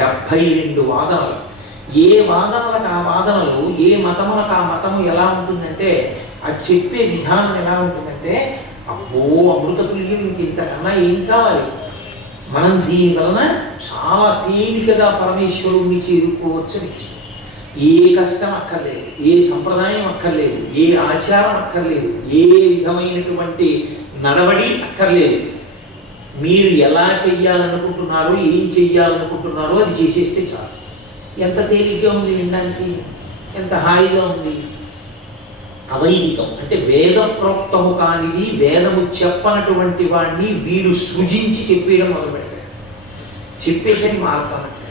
72 వాదనలు. ఏ వాదనలకు ఆ వాదనలు, ఏ మతములకు ఆ మతము ఎలా ఉంటుందంటే, అది చెప్పే విధానం ఎలా ఉంటుందంటే, అబ్బో అమృత తుల్యం ఇంతకన్నా ఏం కావాలి, మనం దీని వలన చాలా తేలికగా పరమేశ్వరుణ్ణి చేరుకోవచ్చని. ఏ కష్టం అక్కర్లేదు, ఏ సంప్రదాయం అక్కర్లేదు, ఏ ఆచారం అక్కర్లేదు, ఏ విధమైనటువంటి నడవడి అక్కర్లేదు. మీరు ఎలా చెయ్యాలనుకుంటున్నారో, ఏం చెయ్యాలనుకుంటున్నారో అది చేసేస్తే చాలు. ఎంత తేలిగ్గా ఉంది వినడానికి, ఎంత హాయిగా ఉంది. అవైదికం అంటే వేద ప్రోక్తము కానిది, వేదము చెప్పనటువంటి వాడిని వీడు సృజించి చెప్పేయడం మొదలు పెడతాడు. చెప్పేసరి మార్గం అంటే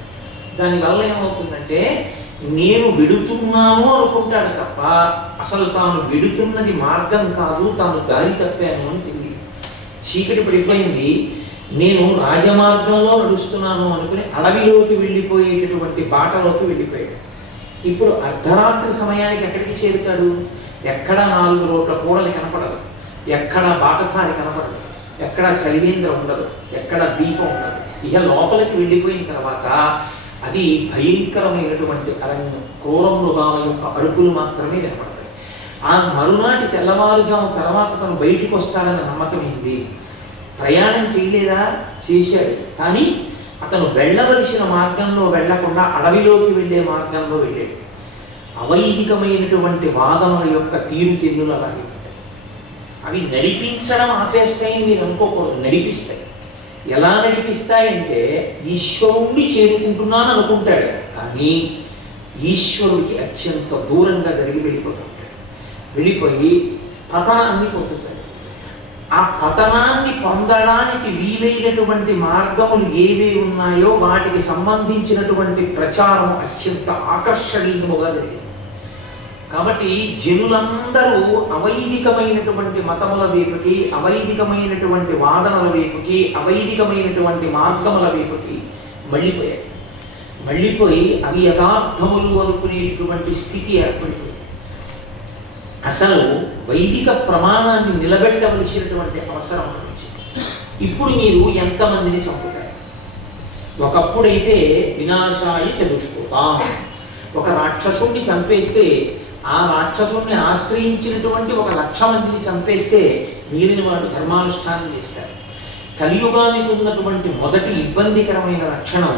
దానివల్ల ఏమవుతుందంటే, నేను విడుతున్నాను అనుకుంటాడు తప్ప అసలు తాను విడుతున్నది మార్గం కాదు, తాను దారి తప్పాను అని తెలియదు. చీకటి పడిపోయింది, నేను రాజమార్గంలో నడుస్తున్నాను అనుకుని అడవిలోకి వెళ్ళిపోయేటటువంటి బాటలోకి వెళ్ళిపోయాడు. ఇప్పుడు అర్ధరాత్రి సమయానికి ఎక్కడికి చేరుతాడు? ఎక్కడ 4 రోడ్ల కూడలి కనపడదు, ఎక్కడ బాటసారి కనపడదు, ఎక్కడ చలివేంద్ర ఉండదు, ఎక్కడ దీపం ఉండదు. ఇక లోపలికి వెళ్ళిపోయిన తర్వాత అది భయంకరమైనటువంటి అరణ్యం. క్రూర మృగాల యొక్క అడుగులు మాత్రమే కనపడతాయి. ఆ మరునాటి తెల్లవారుజాము తర్వాత తను బయటికి వస్తాడన్న నమ్మకం ఏంది? ప్రయాణం చేయలేదా? చేశాడు. కానీ అతను వెళ్ళవలసిన మార్గంలో వెళ్లకుండా అడవిలోకి వెళ్ళే మార్గంలో వెళ్ళాడు. అవైదికమైనటువంటి వాదనల యొక్క తీరుతెన్నులు అలాగే ఉంటాయి. అవి నడిపించడం ఆపేస్తాయని మీరు అనుకోకూడదు, నడిపిస్తాయి. ఎలా నడిపిస్తాయంటే, ఈశ్వరుణ్ణి చేరుకుంటున్నాను అనుకుంటాడు, కానీ ఈశ్వరుడికి అత్యంత దూరంగా జరిగి వెళ్ళిపోతుంటాడు. వెళ్ళిపోయి పతనాన్ని పొందుతాడు. ఆ పతనాన్ని పొందడానికి వీలైనటువంటి మార్గములు ఏవే ఉన్నాయో వాటికి సంబంధించినటువంటి ప్రచారం అత్యంత ఆకర్షణీయముగా జరిగింది. కాబట్టి జనులందరూ అవైదికమైనటువంటి మతముల వైపుకి, అవైదికమైనటువంటి వాదనల వైపుకి, అవైదికమైనటువంటి మార్గముల వైపుకి మళ్ళిపోయాయి. మళ్ళిపోయి అవి యథార్థములు అనుకునేటువంటి స్థితి ఏర్పడుతుంది. అసలు వైదిక ప్రమాణాన్ని నిలబెట్టవలసినటువంటి అవసరం వచ్చింది. ఇప్పుడు మీరు ఎంతమందిని చంపుతారు? ఒకప్పుడైతే వినాశాయ చతుష్కృతాం, ఒక రాక్షసుడిని చంపేస్తే ఆ రాక్షసుడిని ఆశ్రయించినటువంటి 1,00,000 మందిని చంపేస్తే మిగిలిన వాళ్ళు ధర్మానుష్ఠానం చేస్తారు. కలియుగానికి ఉన్నటువంటి మొదటి ఇబ్బందికరమైన లక్షణం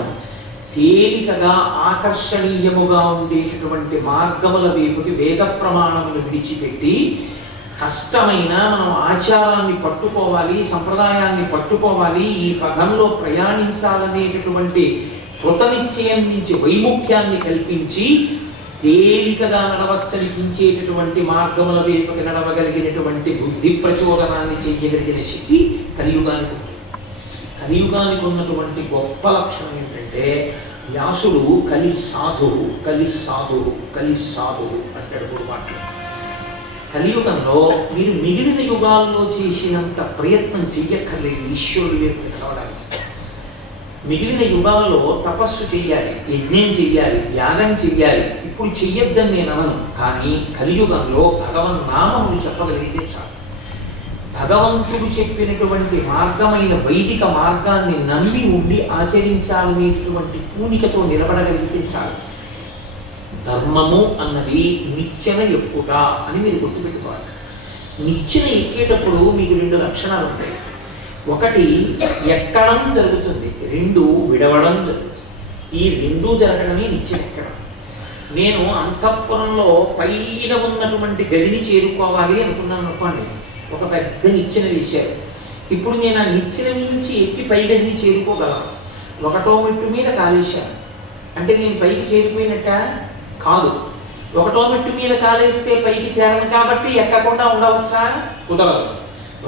తేలికగా ఆకర్షణీయముగా ఉండేటటువంటి మార్గముల వైపుకి వేద ప్రమాణములు విడిచిపెట్టి కష్టమైన మనం ఆచారాన్ని పట్టుకోవాలి, సంప్రదాయాన్ని పట్టుకోవాలి, ఈ పదంలో ప్రయాణించాలనేటటువంటి కృత నిశ్చయం నుంచి వైముఖ్యాన్ని కల్పించి తేలికగా నడవచ్చనిపించేటటువంటి మార్గముల వైపుకి నడవగలిగినటువంటి బుద్ధి ప్రచోదనాన్ని చేయగలిగిన శక్తి కలియుగానికి ఉంది. కలియుగానికి ఉన్నటువంటి గొప్ప లక్షణం ఏంటంటే, వ్యాసుడు కలి సాధువు, కలి సాధువు, కలి సాధువు అంటాడు గురుమాటలు. కలియుగంలో మీరు మిగిలిన యుగాల్లో చేసినంత ప్రయత్నం చెయ్యక్కర్లేదు ఈశ్వరుడి వైపు రావడానికి. మిగిలిన యుగాల్లో తపస్సు చెయ్యాలి, యజ్ఞం చెయ్యాలి, యాగం చెయ్యాలి. ఇప్పుడు చెయ్యొద్దని నేను అనను, కానీ కలియుగంలో భగవన్నామములు చెప్పగలిగితే చాలు. భగవంతుడు చెప్పినటువంటి మార్గమైన వైదిక మార్గాన్ని నమ్మి ఉండి ఆచరించాలనేటువంటి పూనికతో నిలబడగలిగితే చాలు. ధర్మము అన్నది నిచ్చెన ఎక్కుట అని మీరు గుర్తుపెట్టుకోవాలి. నిచ్చెన ఎక్కేటప్పుడు మీకు 2 లక్షణాలు ఉంటాయి. ఒకటి ఎక్కడం జరుగుతుంది, 2 విడవడం జరుగుతుంది. ఈ 2 జరగడమే నిచ్చెన ఎక్కడం. నేను అంతఃపురంలో పైన ఉన్నటువంటి గదిని చేరుకోవాలి అనుకున్నాను అనుకోండి, ఒక పెద్ద నిచ్చెన వేశారు. ఇప్పుడు నేను ఆ నిచ్చెన నుంచి ఎక్కి పై గదిని చేరుకోగలను. 1వ మెట్టు మీద కాలేశాను అంటే నేను పైకి చేరిపోయినట్ట కాదు. 1వ మెట్టు మీద కాలేస్తే పైకి చేరను కాబట్టి ఎక్కకుండా ఉండవచ్చా? కుదరదు.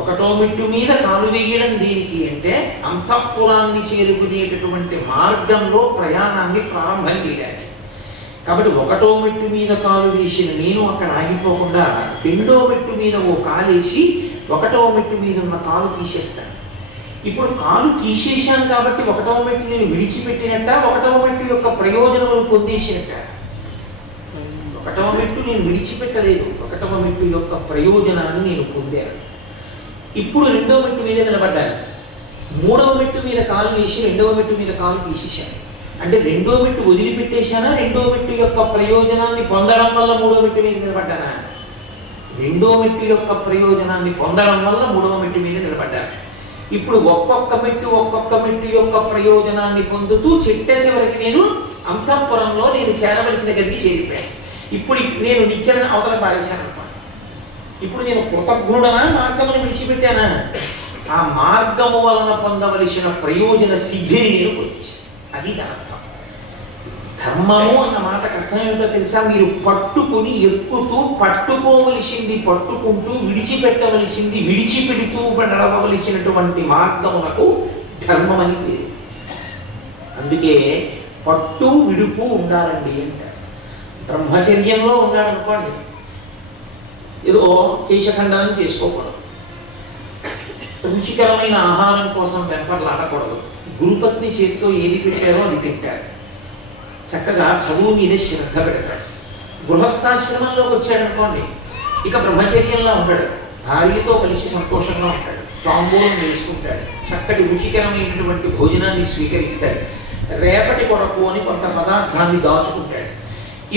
1వ మెట్టు మీద కాలు వేయడం దేనికి అంటే అంతఃపురాన్ని చేరుకునేటటువంటి మార్గంలో ప్రయాణాన్ని ప్రారంభం చేయడానికి. కాబట్టి 1వ మెట్టు మీద కాలు వేసిన నేను అక్కడ ఆగిపోకుండా 2వ మెట్టు మీద ఓ కాలేసి 1వ మెట్టు మీద ఉన్న కాలు తీసేస్తాను. ఇప్పుడు కాలు తీసేశాను కాబట్టి 1వ మెట్టు నేను విడిచిపెట్టినట్ట, 1వ మెట్టు యొక్క ప్రయోజనములు పొందేసినట్ట. 1వ మెట్టు నేను విడిచిపెట్టలేదు, 1వ మెట్టు యొక్క ప్రయోజనాన్ని నేను పొందాను. ఇప్పుడు 2వ మెట్టు మీద నిలబడ్డాను. 3వ మెట్టు మీద కాలు వేసి 2వ మెట్టు మీద కాలు తీసేశాను. అంటే రెండో మెట్టు వదిలిపెట్టేశానా, రెండో మెట్టు యొక్క ప్రయోజనాన్ని పొందడం వల్ల మూడో మెట్టు మీద నిలబడ్డానా? రెండో మెట్టు యొక్క ప్రయోజనాన్ని పొందడం వల్ల మూడవ మెట్టు మీద నిలబడ్డాను. ఇప్పుడు ఒక్కొక్క మెట్టు యొక్క ప్రయోజనాన్ని పొందుతూ చిట్ట చివరికి నేను అంతఃపురంలో నేను చేరవలసిన గదికి చేరిపోయాను. ఇప్పుడు నేను నిచ్చెన అవతల పారేశాను అనుకోండి. ఇప్పుడు నేను కృతజ్ఞుడనా, మార్గమును విడిచిపెట్టానా? ఆ మార్గము వలన పొందవలసిన ప్రయోజన సిద్ధిని నేను పొందేశాను. అది దాని అర్థం. ధర్మము అన్న మాటకు అర్థం ఏమిటో తెలుసా? మీరు పట్టుకుని ఎక్కుతూ పట్టుకోవలసింది పట్టుకుంటూ విడిచిపెట్టవలసింది విడిచిపెడుతూ నడవవలసినటువంటి మార్గమునకు ధర్మం అని పేరు. అందుకే పట్టు విడుపు ఉండాలండి అంటారు. బ్రహ్మచర్యంలో ఉన్నాడు అనుకోండి, ఏదో కేశఖండనం చేసుకోకూడదు, రుచికరమైన ఆహారం కోసం వెంపర్లాడకూడదు, గురుపత్ని చేతితో ఏది పెట్టారో అది తింటాడు, చక్కగా చదువు మీద శ్రద్ధ పెడతాడు. గృహస్థాశ్రమంలోకి వచ్చాడనుకోండి, ఇక బ్రహ్మచర్యంలో ఉంటాడు, భార్యతో కలిసి సంతోషంగా ఉంటాడు, తాంబూలం వేసుకుంటాడు, చక్కటి రుచికరమైనటువంటి భోజనాన్ని స్వీకరిస్తాడు, రేపటి కొరకు అని కొంత పదార్థాన్ని దాచుకుంటాడు.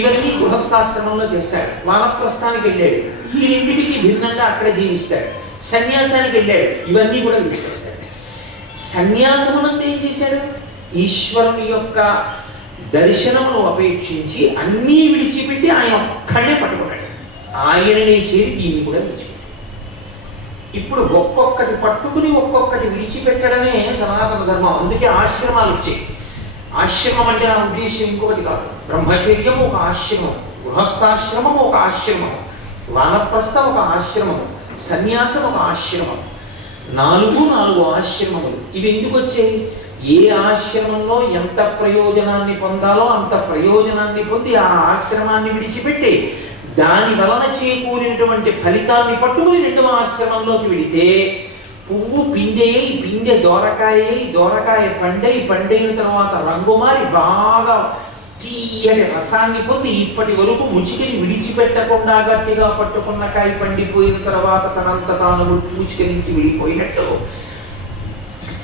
ఇవన్నీ గృహస్థాశ్రమంలో చేస్తాడు. వానప్రస్థానికి వెళ్ళాడు, ఈ రెండింటికి భిన్నంగా అక్కడ జీవిస్తాడు. సన్యాసానికి వెళ్ళాడు, ఇవన్నీ కూడా విడిచిపెడతాడు. సన్యాసమునందు ఏం చేశాడు? ఈశ్వరుని యొక్క దర్శనమును అపేక్షించి అన్నీ విడిచిపెట్టి ఆయన ఒక్కడే పట్టుకున్నాడు. ఆయననే చేరి దీన్ని కూడా విడిచిపెట్టాడు. ఇప్పుడు ఒక్కొక్కటి పట్టుకుని ఒక్కొక్కటి విడిచిపెట్టడమే సనాతన ధర్మం. అందుకే ఆశ్రమాలు వచ్చాయి. ఆశ్రమం అంటే నా ఉద్దేశం ఇంకొకటి కాదు. బ్రహ్మచర్యం ఒక ఆశ్రమం, గృహస్థాశ్రమం ఒక ఆశ్రమం, వానప్రస్థం ఒక ఆశ్రమం, సన్యాసం ఒక ఆశ్రమం. నాలుగు ఆశ్రమములు. ఇవి ఎందుకు వచ్చాయి? ఏ ఆశ్రమంలో ఎంత ప్రయోజనాన్ని పొందాలో అంత ప్రయోజనాన్ని పొంది ఆ ఆశ్రమాన్ని విడిచిపెట్టి దాని వలన చేకూరినటువంటి ఫలితాన్ని పట్టుకుని రెండవ ఆశ్రమంలోకి వెళితే పువ్వు పిందె, పిందె దోరకాయ, దోరకాయ పండైన తర్వాత రంగు మారి బాగా తీయటి రసాన్ని పొంది ఇప్పటి వరకు ముచికని విడిచిపెట్టకుండా గట్టిగా పట్టుకున్న కాయ పండిపోయిన తర్వాత తనంత తాను ముచిక నుంచి విడిపోయినట్టు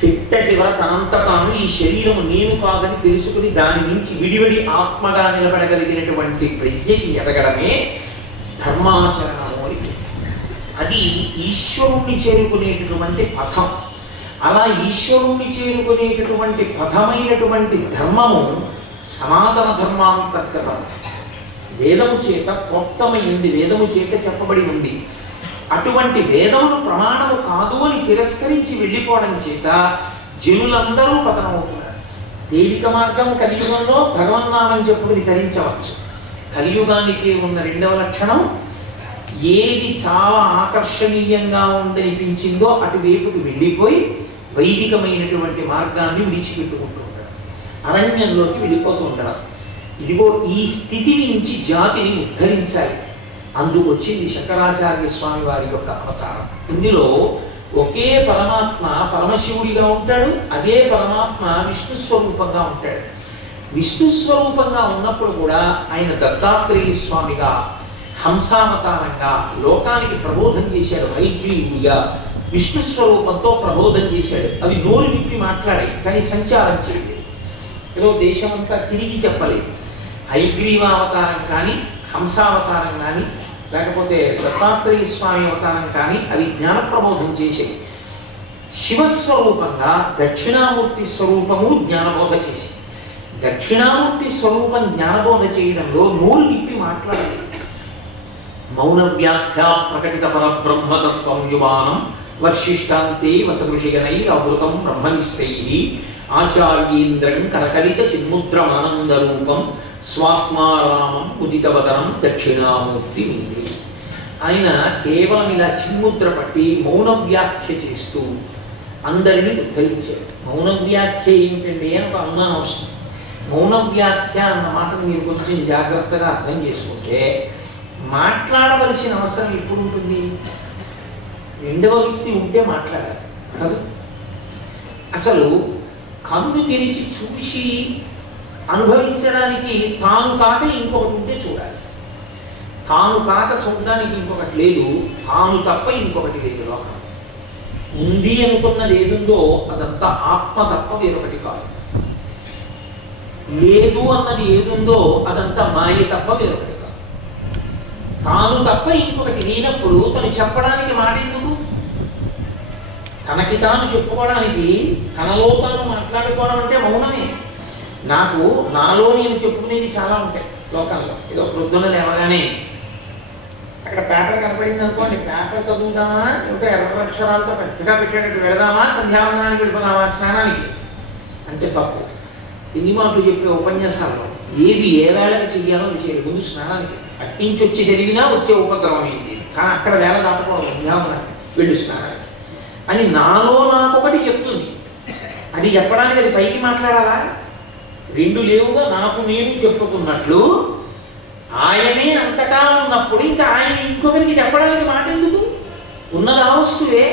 చిట్ట చివర తనంత తాను ఈ శరీరము నేను కాదని తెలుసుకుని దాని నుంచి విడివిడి ఆత్మగా నిలబడగలిగినటువంటి ప్రజ్ఞకి ఎదగడమే ధర్మాచరణము అని. అది ఈశ్వరుణ్ణి చేరుకునేటటువంటి పథం. అలా ఈశ్వరుణ్ణి చేరుకునేటటువంటి పథమైనటువంటి ధర్మము సనాతన ధర్మాంతర్గతం. వేదము చేత ప్రోక్తమైంది, వేదము చేత చెప్పబడి ఉంది. అటువంటి వేదమును ప్రమాణము కాదు అని తిరస్కరించి వెళ్ళిపోవడం చేత జనులందరూ పతనమవుతున్నారు. తేలిక మార్గం కలియుగంలో భగవన్నామని చెప్పుకుని ధరించవచ్చు. కలియుగానికి ఉన్న రెండవ లక్షణం, ఏది చాలా ఆకర్షణీయంగా ఉందనిపించిందో అటువైపుకి వెళ్ళిపోయి వైదికమైనటువంటి మార్గాన్ని విడిచిపెట్టుకుంటూ ఉంటారు, అరణ్యంలోకి వెళ్ళిపోతూ ఉంటారు. ఇదిగో ఈ స్థితి నుంచి జాతిని ఉద్ధరించాలి. అందుకు వచ్చింది శంకరాచార్య స్వామి వారి యొక్క అవతారం. ఇందులో ఒకే పరమాత్మ పరమశివుడిగా ఉంటాడు, అదే పరమాత్మ విష్ణు స్వరూపంగా ఉంటాడు. విష్ణు స్వరూపంగా ఉన్నప్పుడు కూడా ఆయన దత్తాత్రేయ స్వామిగా హంసావతారంగా లోకానికి ప్రబోధం చేశాడు. హైగ్రీవుడిగా విష్ణు స్వరూపంతో ప్రబోధం చేశాడు. అవి నోరు విప్పి మాట్లాడాయి కానీ సంచారం చేయలేదు. ఏదో దేశమంతా తిరిగి చెప్పలేదు. హైగ్రీవావతారం కానీ, హంసావతారం కానీ, లేకపోతే దత్తాత్రేయ స్వామి అవతారం కానీ అవి జ్ఞాన ప్రబోధం చేసేవి. శివస్వరూపంగా దక్షిణామూర్తి స్వరూపము జ్ఞానబోధ చేసి, దక్షిణామూర్తి స్వరూపం జ్ఞానబోధ చేయడంలో నోరు విప్పి మాట్లాడలేదు. మౌన వ్యాఖ్యా ప్రకటిత పరబ్రహ్మతత్వం యువానం వర్షిష్టాంతే వసదృషిగనై అమృతం బ్రహ్మనిష్టై ఆచార్యేంద్రం కరకలిత చిన్ముద్రమానంద రూపం స్వాత్మారామం ఉదితవదనం దక్షిణామూర్తి ఉంది. ఆయన కేవలం ఇలా చిన్ముద్ర పట్టి మౌన వ్యాఖ్య చేస్తూ అందరినీ ఉద్ధరించాడు. మౌన వ్యాఖ్య ఏమిటండి అని ఒక అనుమానం వస్తుంది. మౌన వ్యాఖ్య అన్న మాటను మీరు కొంచెం జాగ్రత్తగా అర్థం చేసుకుంటే, మాట్లాడవలసిన అవసరం ఎప్పుడు ఉంటుంది? రెండవ వ్యక్తి ఉంటే మాట్లాడాలి కాదు. అసలు కన్ను తెరిచి చూసి అనుభవించడానికి తాను కాక ఇంకొకటి ఉంటే చూడాలి. తాను కాక చూడడానికి ఇంకొకటి లేదు, తాను తప్ప ఇంకొకటి లేదు. లోకం ఉంది అనుకున్నది ఏదుందో అదంతా ఆత్మ తప్ప వేరొకటి కాదు. లేదు అన్నది ఏదుందో అదంతా మాయ తప్ప వేరొకటి కాదు. తాను తప్ప ఇంకొకటి లేనప్పుడు తను చెప్పడానికి మాట ఎందుకు? తనకి తాను చెప్పుకోవడానికి, తనలో తాను మాట్లాడుకోవడం అంటే మౌనమే. నాకు నాలో నేను చెప్పుకునేవి చాలా ఉంటాయి లోకంలో. ఏదో ప్రొద్దున లేవగానే అక్కడ పేపర్ కనపడింది అనుకోండి, పేపర్ చదువుతామా, ఏమిటో ఎర్ర అక్షరాలతో పెద్దగా పెట్టేటట్టు వెళదామా, సంధ్యావందనానికి వెళ్ళిపోదామా, స్నానానికి అంటే తప్పు. ఎన్ని మాటలు చెప్పే ఉపన్యాసాల్లో ఏది ఏ వేళకి చెయ్యాలో చేయాలి. ముందు స్నానానికి అట్టించి వచ్చి చదివినా వచ్చే ఉపద్రవం ఏంటి, కానీ అక్కడ వేళ దాటకూడదు, సంధ్యావందనానికి వెళ్ళు స్నానానికి అని నాలో నాకొకటి చెప్తుంది. అది చెప్పడానికి అది పైకి మాట్లాడాలా? రెండు లేవుగా నాకు నేను చెప్పుకున్నట్లు ఆయనే అంతటా ఉన్నప్పుడు ఇంకా ఆయన ఇంకొకరికి చెప్పడానికి మాట ఎందుకు? ఉన్నది ఆ వస్తువే,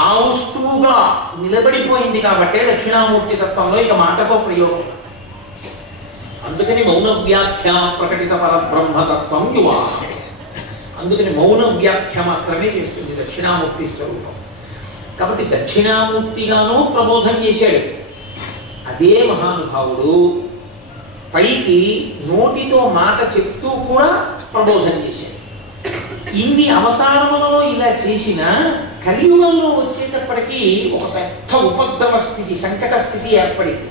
ఆ వస్తువుగా నిలబడిపోయింది కాబట్టి దక్షిణామూర్తి తత్వంలో ఇక మాటతో ప్రయోగం. అందుకని మౌన వ్యాఖ్య ప్రకటిత పరబ్రహ్మతత్వం యువా. అందుకని మౌన వ్యాఖ్య మాత్రమే చేస్తుంది దక్షిణామూర్తి స్వరూపం. కాబట్టి దక్షిణామూర్తిగానూ ప్రబోధం చేశాడు. అదే మహానుభావుడు పైకి నోటితో మాట చెప్తూ కూడా ప్రబోధం చేశాడు. ఇన్ని అవతారములలో ఇలా చేసిన కలియుగంలో వచ్చేటప్పటికీ ఒక పెద్ద ఉపద్రవ స్థితి, సంకట స్థితి ఏర్పడింది.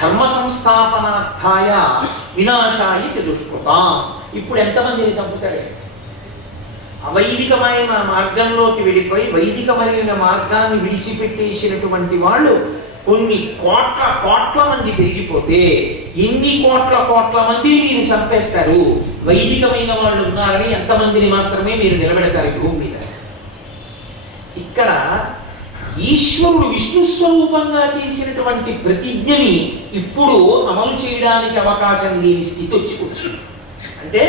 ధర్మ సంస్థాపనార్థాయ వినాశాయ దుష్కృతాం. ఇప్పుడు ఎంతమందిని చంపుతారు? అవైదికమైన మార్గంలోకి వెళ్ళిపోయి వైదికమైన మార్గాన్ని విడిచిపెట్టేసినటువంటి వాళ్ళు కొన్ని కోట్ల మంది పెరిగిపోతే ఎన్ని కోట్ల మందిని మీరు చంపేస్తారు? వైదికమైన వాళ్ళు ఉన్నారని ఎంతమందిని మాత్రమే మీరు నిలబెడతారు భూమి మీద? ఇక్కడ ఈశ్వరుడు విష్ణు స్వరూపంగా చేసినటువంటి ప్రతిజ్ఞని ఇప్పుడు అమలు చేయడానికి అవకాశం లేని స్థితి వచ్చింది. అంటే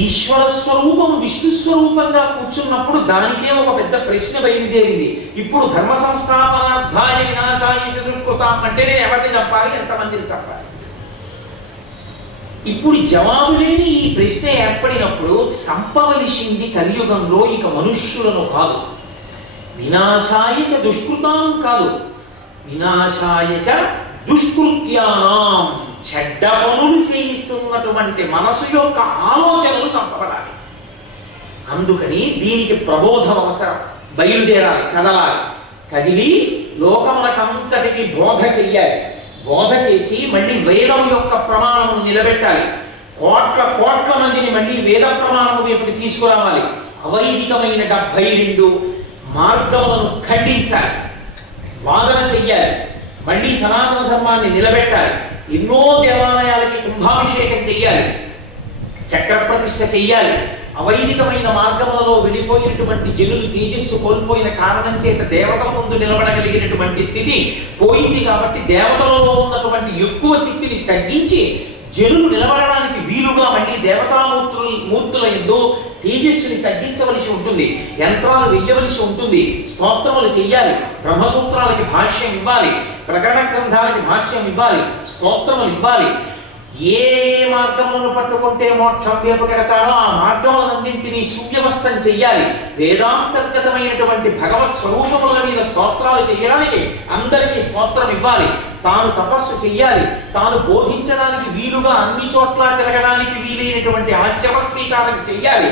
ఈశ్వర స్వరూపం విష్ణు స్వరూపంగా కూర్చున్నప్పుడు దానికే ఒక పెద్ద ప్రశ్న బయలుదేరింది. ఇప్పుడు ధర్మ సంస్థాపనార్థాయ వినాశాయ దుష్కృతాం అంటే నేను ఎవరిని చంపాలి, ఎంతమందిని చంపాలి? ఇప్పుడు జవాబు లేని ఈ ప్రశ్న ఏర్పడినప్పుడు సంపవలసింది కలియుగంలో ఇక మనుష్యులను కాదు, వినాశాయ దుష్కృతాం కాదు, వినాశాయ దుష్కృత్యానాం, చెడ్డ పనులు చేయిస్తున్నటువంటి మనసు యొక్క ఆలోచనలు చంపబడాలి. అందుకని దీనికి ప్రబోధం అవసరం. బయలుదేరాలి, కదలాలి, కదిలి లోకములకంతటికి బోధ చెయ్యాలి. బోధ చేసి మళ్ళీ వేదం యొక్క ప్రమాణమును నిలబెట్టాలి. కోట్ల మందిని మళ్ళీ వేద ప్రమాణము వైపుకి తీసుకురావాలి. అవైదికమైన 72 మార్గములను ఖండించాలి, వాదన చెయ్యాలి, మళ్ళీ సనాతన ధర్మాన్ని నిలబెట్టాలి. ఎన్నో దేవాలయాలకి కుంభాభిషేకం చెయ్యాలి, చక్ర ప్రతిష్ఠ చెయ్యాలి. అవైదికమైన మార్గములలో వెళ్ళిపోయినటువంటి జనులు తేజస్సు కోల్పోయిన కారణం చేత దేవతల ముందు నిలబడగలిగినటువంటి స్థితి పోయింది. కాబట్టి దేవతలలో ఉన్నటువంటి ఎక్కువ శక్తిని తగ్గించి జనులు నిలబడడానికి వీలుగా మళ్ళీ దేవతామూర్తుల యందు తేజస్సుని తగ్గించవలసి ఉంటుంది, యంత్రాలు వెయ్యవలసి ఉంటుంది, స్తోత్రములు చెయ్యాలి, బ్రహ్మసూత్రాలకి భాష్యం ఇవ్వాలి, ప్రకటన గ్రంథాలకి భాష్యం ఇవ్వాలి, స్తోత్రములు ఇవ్వాలి. ఏ మార్గములను పట్టుకుంటే మోక్షం వేపగడతాడో ఆ మార్గములన్నింటినీ సువ్యవస్థం చెయ్యాలి. వేదాంతర్గతమైనటువంటి భగవత్ స్వరూపముల మీద స్తోత్రాలు చేయడానికి అందరికీ స్తోత్రం ఇవ్వాలి. తాను తపస్సు చెయ్యాలి, తాను బోధించడానికి వీలుగా అన్ని చోట్ల తిరగడానికి వీలైనటువంటి ఆశ్రమ స్వీకారం చెయ్యాలి.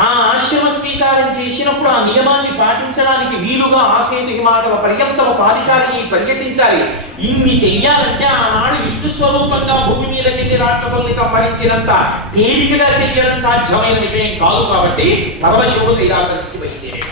ఆ ఆశ్రమ స్వీకారం చేసినప్పుడు ఆ నియమాన్ని పాటించడానికి వీలుగా ఆసేతుకి మాటల పర్యంతము పాదిశాలని పర్యటించాలి. ఇన్ని చెయ్యాలంటే ఆనాడు విష్ణు స్వరూపంగా భూమి మీదకి రాష్ట్రపతిని సంహరించినంత తేలికగా చెయ్యడం సాధ్యమైన విషయం కాదు. కాబట్టి పరమశివుడు కైలాసం నుంచి బయలుదేరాడు.